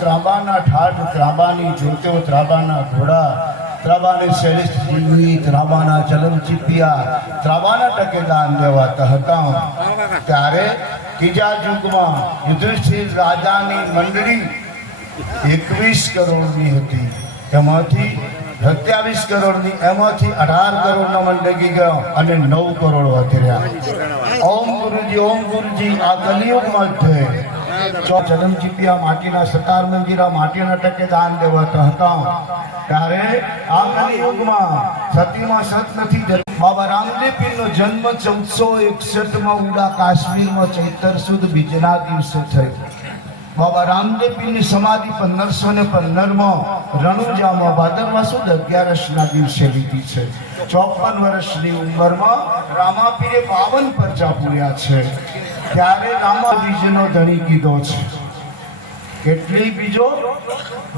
ત્રાંબાના ઠાઠ ત્રાંબાની જોતો ત્રાંબાના ઘોડા ત્રાંબાની શ્રેષ્ઠ જીવી ત્રાંબાના ચલમ ચીપિયા ત્રાંબાના ટકે દાન દેવાતા હતા. ત્યારે ત્રીજા યુગમાં યુધિષ્ઠિર રાજાની મંડળી 21 કરોડની હતી. એમાંથી 27 કરોડની, એમાંથી 18 કરોડનો મન ડગી ગયો અને 9 કરોડ વધ્યા. ઓમ ગુરુજી આ કલિયુગમાં ચલમ ચીપિયા માટીના 17 મંદિરા માટીના ટકે દાન દેવાતા હતા. ત્યારે આ કલિયુગમાં સતીમાં સત નથી. બાબા રામદેવ પીરનો જન્મ 1461માં ઉડા કાશ્મીરમાં ચૈત્ર સુદ બીજના દિવસે થયો. બાબા રામદેવ પીરની સમાધિ 1515માં રણુજામાં ભાદરવા સુદ 11ના દિવસે લીધી છે. 54 વર્ષની ઉંમરમાં રામાપીરે 52 પરચા પૂર્યા છે. ત્યારે રામા બીજનો ધણી કીધો છે. કેટલી બીજો?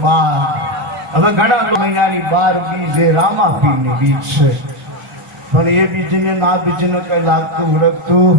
12. હવે ઘણા મહિનાની 12 બીજ એ રામાપીરની બીજ છે. પણ એ બીજને ના બીજને કઈ લાગતું વળગતું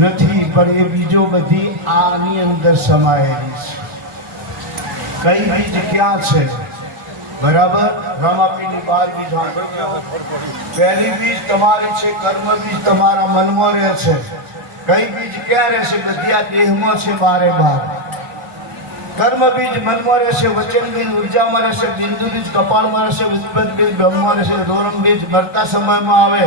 નથી. પણ એ બીજો બધી આની અંદર સમાયેલી છે. કઈ બીજ ક્યાં છે? બરાબર. રામાપીરની 12 બીજ. પહેલી બીજ તમારી છે કર્મ બીજ, તમારા મનમાં રહે છે. કઈ બીજ ક્યાં રહેશે? બધી આ દેહમાં છે. 12 કર્મ બીજ મનમાં રહેશે, વચન બીજ ઉર્જામાં રહેશે, બિંદુ બીજ કપાળમાં રહેશે, વિસ્પત બીજ બ્રહ્મમાં રહેશે, રોરમ બીજ મરતા સમયમાં આવે,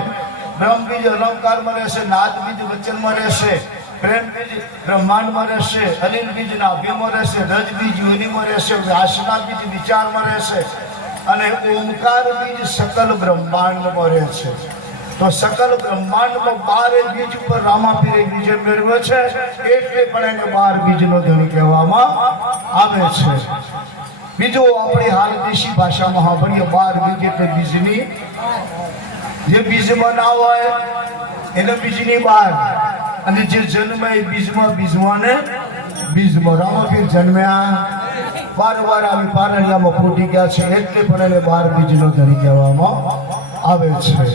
બ્રહ્મ બીજ અલંકારમાં રહેશે, નાદ બીજ વચનમાં રહેશે, પ્રેમ બીજ બ્રહ્માંડમાં રહેશે, અનિલ બીજ નાભ્યમાં રહેશે, રજ બીજ યોનિમાં રહેશે, વાસના બીજ વિચારમાં રહેશે અને ઓમકાર બીજ સકલ બ્રહ્માંડમાં રહેશે. તો સકલ બ્રહ્માંડમાં 12 બીજ ઉપર રામાપીરે વિજય મેળવ્યો છે. એટલે પણ એને 12 બીજનો ધણી કહેવામાં આવે છે. બીજું આપણી હાલ દેશી ભાષામાં સાંભળીએ 12 બીજ એટલે બીજની, જે બીજમાં ના હોય એને બીજની 12, અને જે જન્મે એ બીજમાં ને બીજમાં. રામાપીર જન્મ્યા 12 વાર આવી પારણિયામાં ફૂટી ગયા છે. એટલે પણ એને 12 બીજનો ધણી કહેવામાં આવે છે.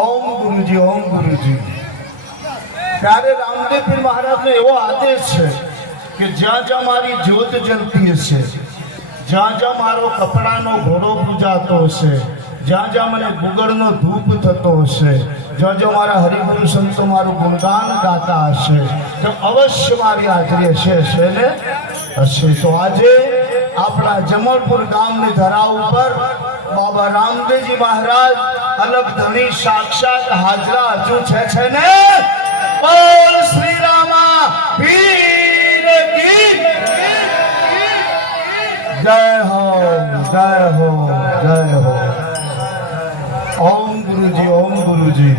ઓમ ગુરુજી. ત્યારે રામદેવ પીર મહારાજનો એવો આદેશ છે કે જ્યાં જ્યાં મારી જ્યોત જલતી હશે, જ્યાં જ્યાં મારો કપડાનો ઘોડો પૂજાતો હશે, જ્યાં જ્યાં મને ગુગળનો ધૂપ થતો હશે, જ્યાં જ્યાં મારા હરિગુરુ સંતો મારું ગુણગાન ગાતા હશે, તો અવશ્ય મારી હાજરી હશે ને હશે. તો આજે આપણા જમલપુર ગામની ધરા ઉપર બાબા રામદેવજી મહારાજ અલગ ધણી સાક્ષાત હાજરા હજુ છે ને. બોલ શ્રી રામા પીર કી જય હો, જય હો, જય હો. ओम गुरुजी.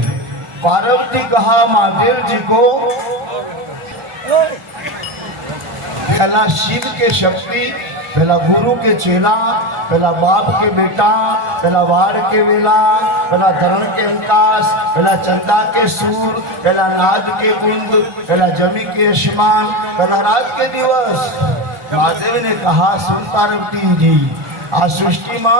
पार्वती कहा महादेव जी को, पहला शिव के शक्ति, पहला गुरु के चेला, पहला बाप के बेटा, पहला वार के वेला, पहला धरण के अंकाश, पहला चंदा के सूर, पहला नाद के बुंद, पहला जमी के आसमान, पहला रात के दिवस. महादेव ने कहा सुन पार्वती जी, આ સૃષ્ટિમાં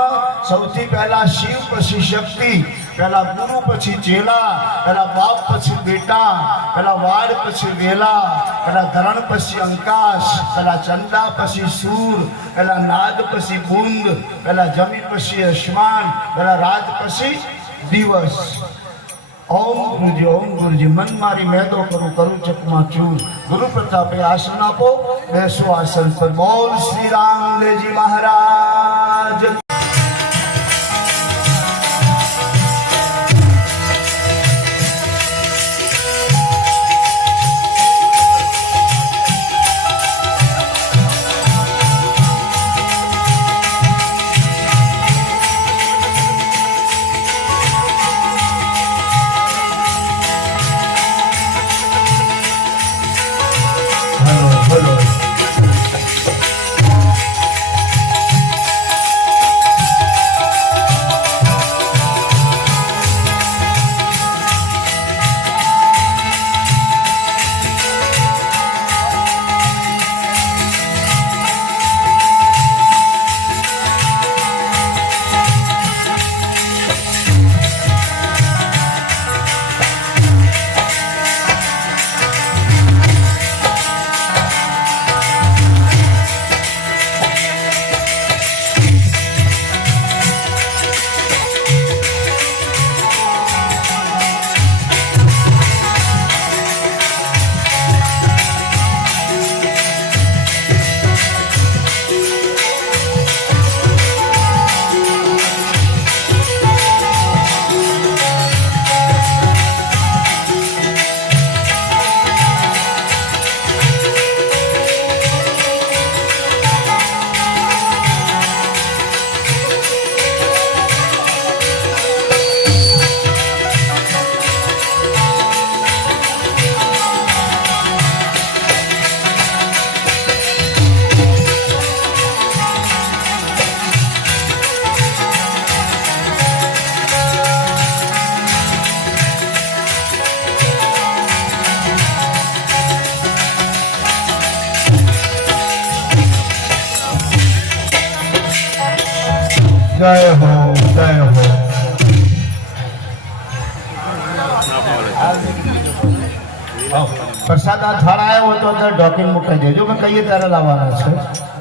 સૌથી પહેલા શિવ, પછી શક્તિ, પહેલા ગુરુ, પછી ચેલા, પહેલા બાપ, પછી બેટા, પહેલા વાડ, પછી વેલા, પહેલા ધરણ, પછી અંકાશ, પહેલા ચંદા, પછી સૂર, પહેલા નાદ, પછી બુંદ, પહેલા જમી, પછી આસમાન, પહેલા રાત, પછી દિવસ. ઓમ ગુરુજી. મન મારી મેદો કરું ચકમાં ચૂર. ગુરુ પ્રતાપે આસન આપો, બેસો આસન પર. બોલ શ્રી રામદેવજી મહારાજ. જય હો જય હો. પ્રસાદ આ થાળ આવ્યો તો અત્યારે ડોકીને મૂકી દેજો મેં કહીએ ત્યારે લાવવાના છે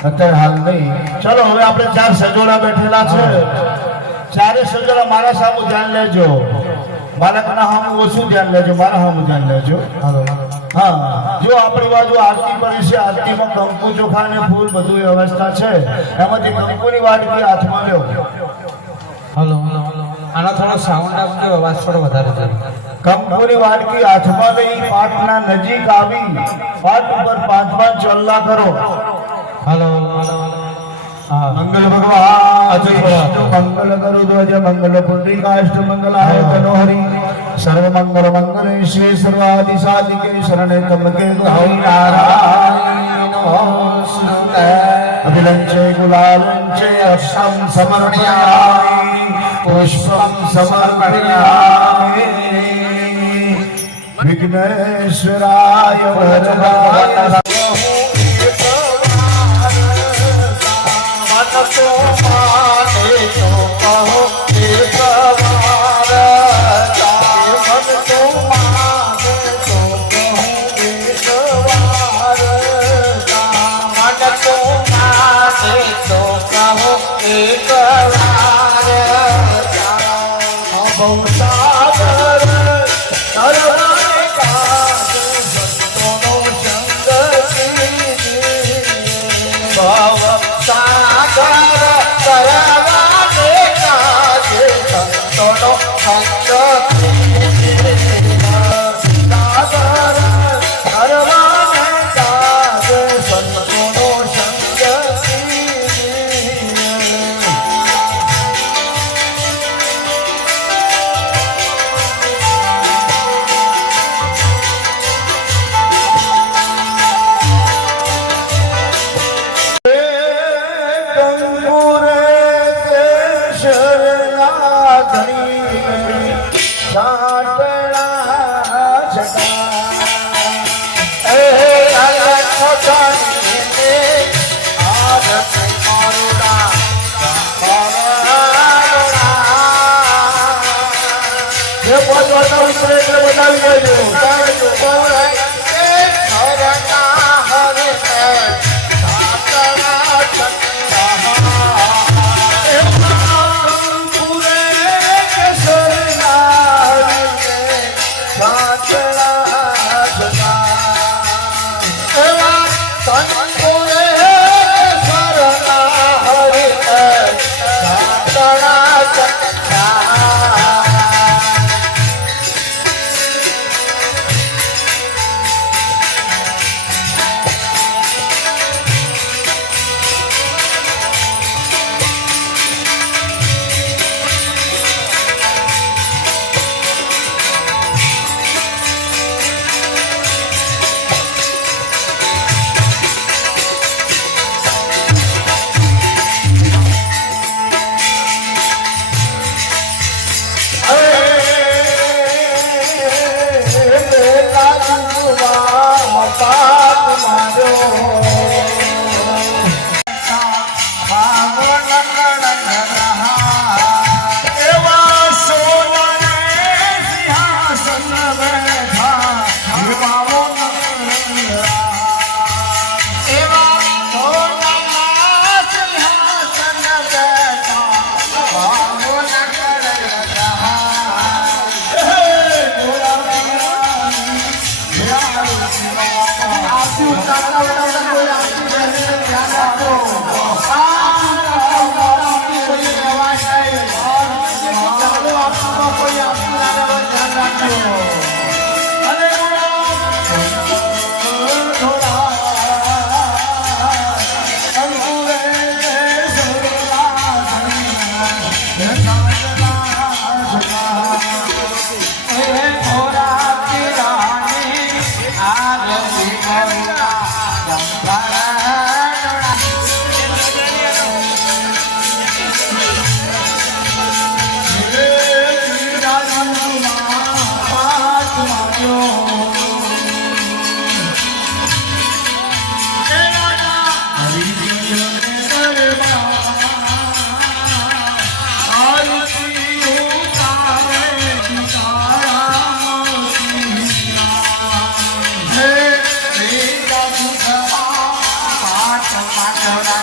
અત્યારે હાલ નહીં. ચલો હવે આપણે 4 સજોડા બેઠેલા છે. 4 સજોડા મારા સામું ધ્યાન લેજો. બાળકના સામું ઓછું ધ્યાન લેજો, મારા સામું ધ્યાન લેજો. હા, જો આપણી બાજુ આરતી કરી છે, આરતીમાં કંકુ ચોખા અને ફૂલ બધું વ્યવસ્થા છે. એમાંથી કંકુની વાટકી હાથમાં લ્યો. હલો હલો હલો, આનો થોડો સાઉન્ડ આપજો, અવાજ થોડો વધારે છે. કંકુની વાટકી હાથમાં લઈ પાટના નજીક આવી પાટ ઉપર 5 ચોલ્લા કરો. હલો હલો હા, મંગલ ભગવાન મંગલ કરું ધ્વજ મંગલ પુંડરીકાષ્ટ મંગલાય તનોહરી સર્વ મંગલ મંગલે શ્રી સર્વાદિ સાધિકે શરણે ત્રંબકે ગૌરી નારાયણ નમોસ્તુતે. અભિલંચે ગુલાલંચે અક્ષમ સમર્પયામિ પુષ્પમ સમર્પયામિ વિઘ્નેશ્વરાય વરદાય तो माने तो कहो एक बार मन तो माने तो कहो एक बार मन तो माने तो कहो एक बार बहुसागर नरवाने काज संतों संग भाव માધવના